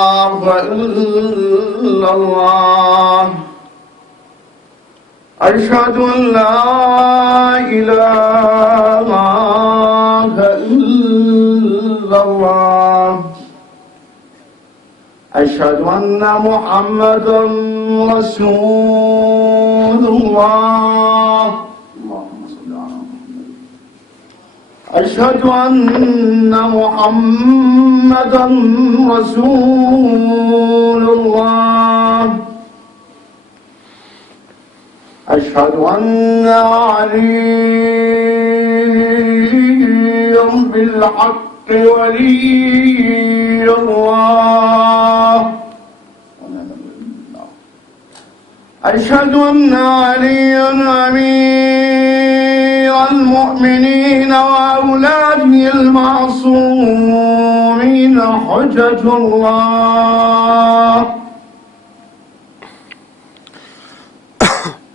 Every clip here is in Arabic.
إله إلا الله أشهد أن لا إله إلا الله أشهد أن محمدا رسول الله أشهد أن محمدا رسول الله أشهد أن عليا بالحق ولي الله أشهد أن عليا أمير المؤمنين وأولاده المعصومين حجة الله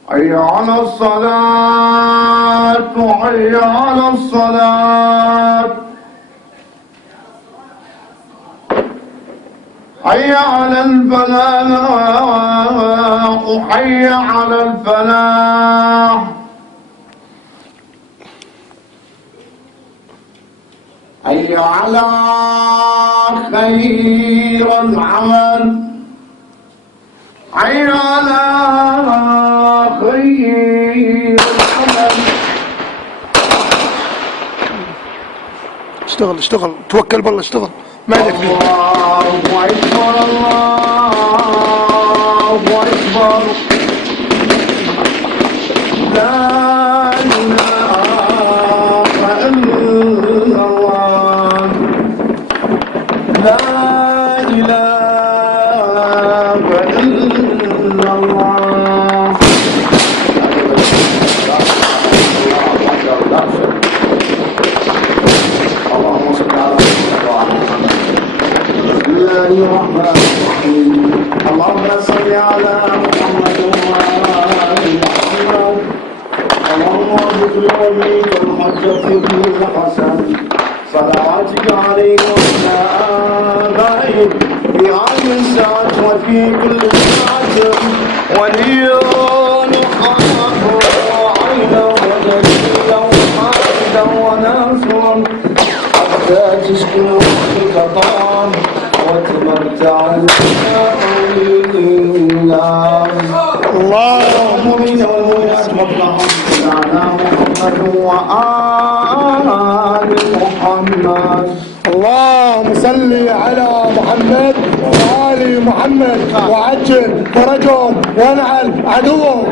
حي على الصلاة حي على الصلاة حي على الفلاح حي على الفلاح حي على خير العمل حي على خير العمل اشتغل اشتغل توكل بالله اشتغل ما عليك فيه. الله أكبر الله أكبر لا إله إلا الله لا إله إلا الله اللهم صل على الله الرحمن الرحيم اللهم صل على محمد وآل محمد اللهم ارزق لوليك الحجة بن الحسن صلواتك عليه وعلى آبائه في هذه الساعة وفي كل ساعة وليا وحافظا وعينا ودليلا وحافظا وناصرا حتى تسكن وحدك طعام وتمتع اللهم من والولاة مطلعا على محمد وآل محمد اللهم صل على محمد وآل محمد وعجل فرجهم وانعل عدوهم